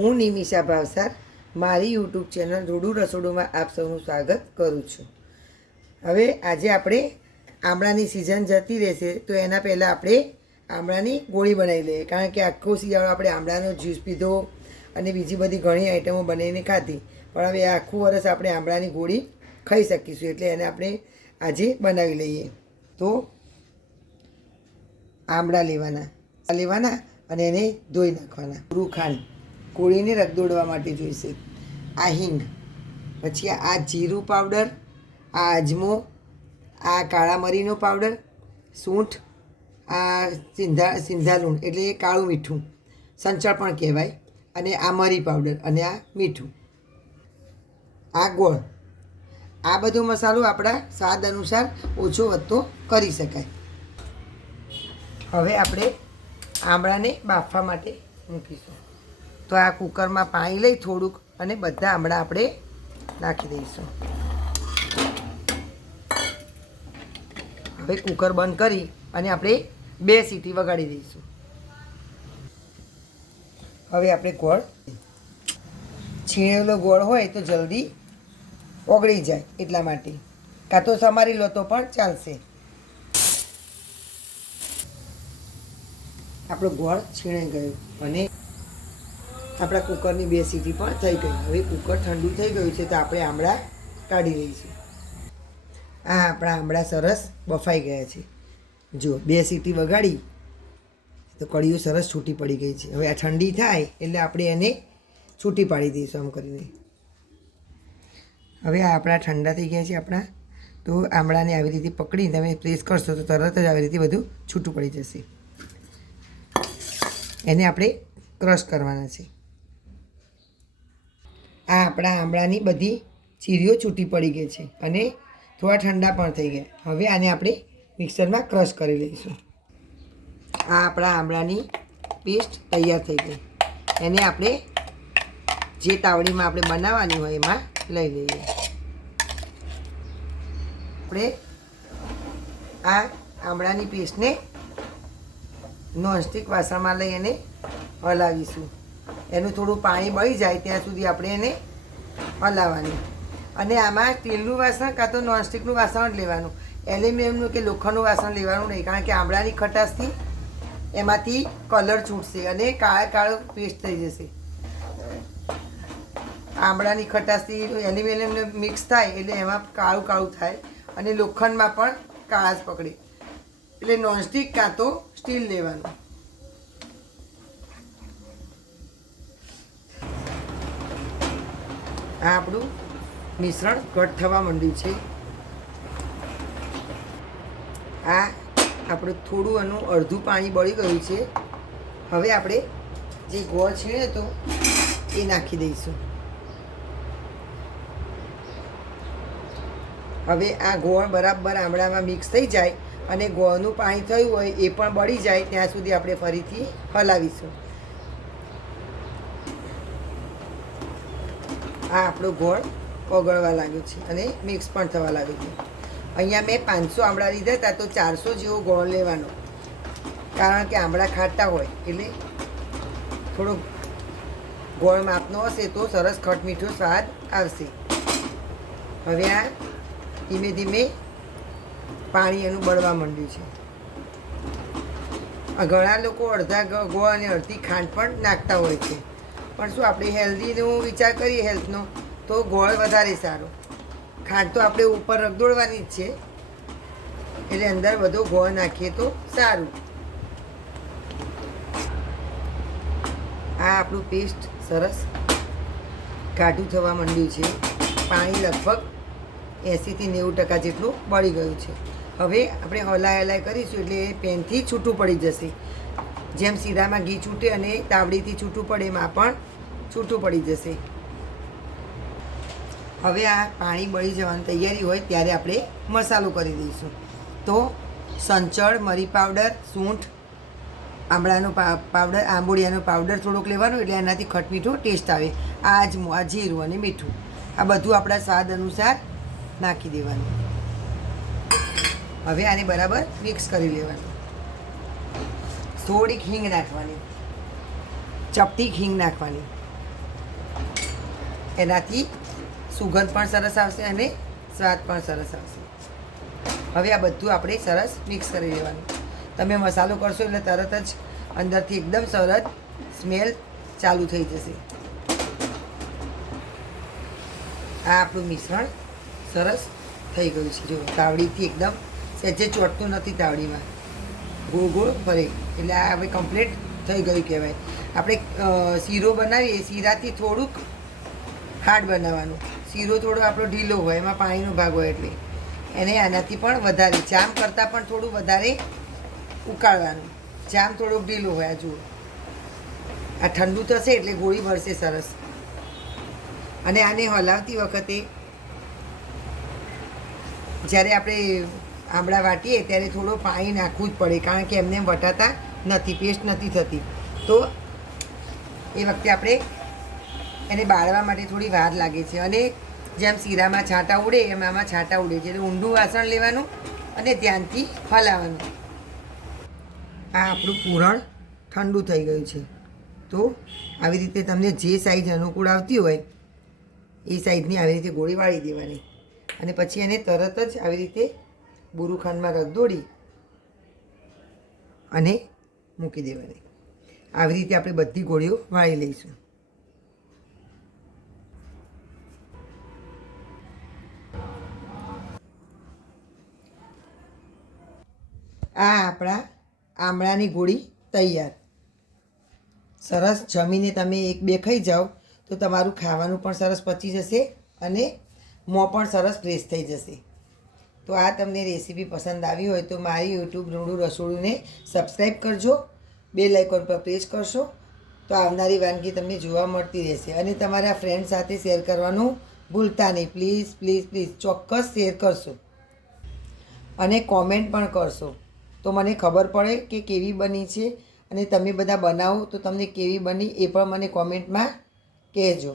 હું નિમિષા ભાવસાર મારી YouTube channel રૂડુ રસોડુંમાં આપ સૌનું સ્વાગત કરું છું. હવે આજે આપણે આમળાની સિઝન જતી રહેશે તો એના પહેલાં આપણે આમળાની ગોળી બનાવી લઈએ, કારણ કે આખો શિયાળો આપણે આમળાનો જ્યુસ પીધો અને બીજી બધી ઘણી આઈટમો બનાવીને ખાધી, પણ હવે આખું વરસ આપણે આમળાની ગોળી ખાઈ શકીશું, એટલે એને આપણે આજે બનાવી લઈએ. તો આમળા લેવાના અને એને ધોઈ નાખવાના. પૂરું ખાંડ ગોળીને રગદોડવા માટે જોઈશે, આ હિંગ, પછી આ જીરું પાવડર, આ અજમો, આ કાળા મરીનો પાવડર, સૂંઠ, આ સિંધા લૂણ એટલે કાળું મીઠું, સંચળ પણ કહેવાય, અને આ મરી પાવડર અને આ મીઠું, આ ગોળ. આ બધો મસાલો આપણા સ્વાદ અનુસાર ઓછો વધતો કરી શકાય. હવે આપણે આમળાને બાફવા માટે મૂકીશું. તો આ કુકરમાં પાણી લઈ થોડુંક અને બધા આમળા આપણે નાખી દઈશું. હવે કુકર બંધ કરી અને આપણે 2 સીટી વગાડી દઈશું. હવે આપણે ગોળ, છીણેલો ગોળ હોય તો જલ્દી ઓગળી જાય એટલા માટે, કાં તો સમારી લો તો પણ ચાલશે. આપણો ગોળ છીણાઈ ગયો અને આપણા કુકરની 2 સીટી પણ થઈ ગઈ. હવે કુકર ઠંડુ થઈ ગયું છે તો આપણે આમળા કાઢી લઈશું. આ આપણા આમળા સરસ બફાઈ ગયા છે. જો 2 સીટી વગાડી તો કળીઓ સરસ છૂટી પડી ગઈ છે. હવે આ ઠંડી થાય એટલે આપણે એને છૂટી પાડી દઈશું આમ કરીને. હવે આ આપણા ઠંડા થઈ ગયા છે આપણા, તો આમળાને આવી રીતે પકડીને તમે પ્રેસ કરશો તો તરત જ આવી રીતે બધું છૂટું પડી જશે. એને આપણે ક્રશ કરવાના છે. આ આપણા આમળાની બધી ચીરીઓ છૂટી પડી ગઈ છે અને થોડા ઠંડા પણ થઈ ગયા. હવે આને આપણે મિક્સરમાં ક્રશ કરી લઈશું. આ આપણા આમળાની પેસ્ટ તૈયાર થઈ ગઈ. એને આપણે જે તાવડીમાં આપણે બનાવવાની હોય એમાં લઈ લઈએ. આપણે આ આમળાની પેસ્ટને નોનસ્ટિક વાસણમાં લઈ એને હલાવીશું. એનું થોડું પાણી બળી જાય ત્યાં સુધી આપણે એને હલાવવાની. અને આમાં સ્ટીલનું વાસણ કાં તો નોનસ્ટિકનું વાસણ જ લેવાનું, એલ્યુમિનિયમનું કે લોખંડનું વાસણ લેવાનું નહીં, કારણ કે આમળાની ખટાશથી એમાંથી કલર છૂટશે અને કાળો પેસ્ટ થઈ જશે. આમળાની ખટાશથી એલ્યુમિનિયમ મિક્સ થાય એટલે એમાં કાળું થાય અને લોખંડમાં પણ કાળાશ પકડે, એટલે નોનસ્ટિક કાં તો સ્ટીલ લેવાનું. આ આપણું મિશ્રણ ઘટ થવા માંડ્યું છે. આ આપણું થોડું એનું અડધું પાણી બળી ગયું છે. હવે આપણે જે ગોળ છીણ્યો હતો એ નાખી દઈશું. હવે આ ગોળ બરાબર આમળામાં મિક્સ થઈ જાય અને ગોળનું પાણી થયું હોય એ પણ બળી જાય ત્યાં સુધી આપણે ફરીથી હલાવીશું. આ આપણો ગોળ ઓગળવા લાગ્યો છે અને મિક્સ પણ થવા લાગ્યો છે. અહીંયા મેં 500 આમળા લીધા હતા તો 400 જેવો ગોળ લેવાનો, કારણ કે આમળા ખાટા હોય એટલે થોડો ગોળ માપનો હશે તો સરસ ખટ મીઠો સ્વાદ આવશે. હવે આ ધીમે ધીમે પાણી એનું બળવા માંડ્યું છે. ઘણા લોકો અડધા ગોળ અને અડધી ખાંડ પણ નાખતા હોય છે, પણ શું આપણે હેલ્ધીનો વિચાર કરીએ હેલ્થનો તો ગોળ વધારે સારો. ખાંડ તો આપણે ઉપર રગદોળવાની જ છે એટલે અંદર બધો ગોળ નાખીએ તો સારું. આ આપણું પેસ્ટ સરસ ઘાટું થવા માંડ્યું છે. પાણી લગભગ 80થી 90% જેટલું બળી ગયું છે. હવે આપણે હલાય કરીશું એટલે પેનથી છૂટું પડી જશે. જેમ શીરામાં ઘી છૂટે અને તાવડીથી છૂટું પડે એમાં પણ છૂટું પડી જશે. હવે આ પાણી બળી જવાની તૈયારી હોય ત્યારે આપણે મસાલો કરી દઈશું. તો સંચળ, મરી પાવડર, સૂંઠ, આમળાનો પાવડર, આંબોળિયાનો પાવડર થોડોક લેવાનો એટલે એનાથી ખટમીઠો ટેસ્ટ આવે. આ અજમો, આ જીરું અને મીઠું, આ બધું આપણા સ્વાદ અનુસાર નાખી દેવાનું. હવે આને બરાબર મિક્સ કરી લેવાનું. થોડીક હિંગ નાખવાની, ચપટી હિંગ નાખવાની. એનાથી સુગંધ પણ સરસ આવશે અને સ્વાદ પણ સરસ આવશે. હવે આ બધું આપણે સરસ મિક્સ કરી દેવાનું. તમે મસાલો કરશો એટલે તરત જ અંદરથી એકદમ સરસ સ્મેલ ચાલુ થઈ જશે. આ આપણું મિશ્રણ સરસ થઈ ગયું છે. જો તાવડીથી એકદમ સહેજે ચોટતું નથી તાવડીમાં, ગોળ ગોળ ફરે એટલે આ હવે કમ્પ્લીટ થઈ ગયું કહેવાય. આપણે શીરો બનાવીએ, શીરાથી થોડુંક હાર્ડ બનાવવાનું. શીરો થોડો આપણો ઢીલો હોય, એમાં પાણીનો ભાગ હોય એટલે એને આનાથી પણ વધારે, જામ કરતાં પણ થોડું વધારે ઉકાળવાનું. જામ થોડુંક ઢીલું હોય. આ જુઓ, આ ઠંડુ થશે એટલે ગોળી વળશે સરસ. અને આને હલાવતી વખતે જ્યારે આપણે આંબળા વાટીએ ત્યારે થોડો પાણી નાખવું જ પડે, કારણ કે એમને વટાતા નથી, પેસ્ટ નથી થતી. તો એ વખતે આપણે એને બાળવા માટે થોડી વાર લાગે છે. અને જેમ શીરામાં છાંટા ઉડે એમ આમાં છાંટા ઉડે છે. એટલે ઊંડું વાસણ લેવાનું અને ધ્યાનથી હલાવવાનું. આ આપણું પૂરણ ઠંડુ થઈ ગયું છે. તો આવી રીતે તમને જે સાઈઝ અનુકૂળ આવતી હોય એ સાઈઝની આવી રીતે ગોળી વાળી દેવાની. અને પછી એને તરત જ આવી રીતે બુરુખાંડમાં રગદોડી અને મૂકી દેવાની. આવી રીતે આપણે બધી ગોળીઓ વાળી લઈશું. આ આપણા આમળાની ગોળી તૈયાર. સરસ જમીને તમે એક બે ખાઈ જાઓ તો તમારું ખાવાનું પણ સરસ પચી જશે અને મોં પણ સરસ ફ્રેશ થઈ જશે. તો આ તમને રેસીપી પસંદ આવી હોય તો મારી યુટ્યુબ રૂડું રસોડુંને સબસ્ક્રાઈબ કરજો, બેલ આઇકોન પર પ્રેસ કરશો તો આવનારી વાનગી તમને જોવા મળતી રહેશે. અને તમારા ફ્રેન્ડ સાથે શેર કરવાનું ભૂલતા નહીં. પ્લીઝ પ્લીઝ પ્લીઝ ચોક્કસ શેર કરશો અને કોમેન્ટ પણ કરશો તો મને ખબર પડે કે કેવી બની છે. અને તમે બધા બનાવો તો તમને કેવી બની એ પણ મને કોમેન્ટમાં કહેજો.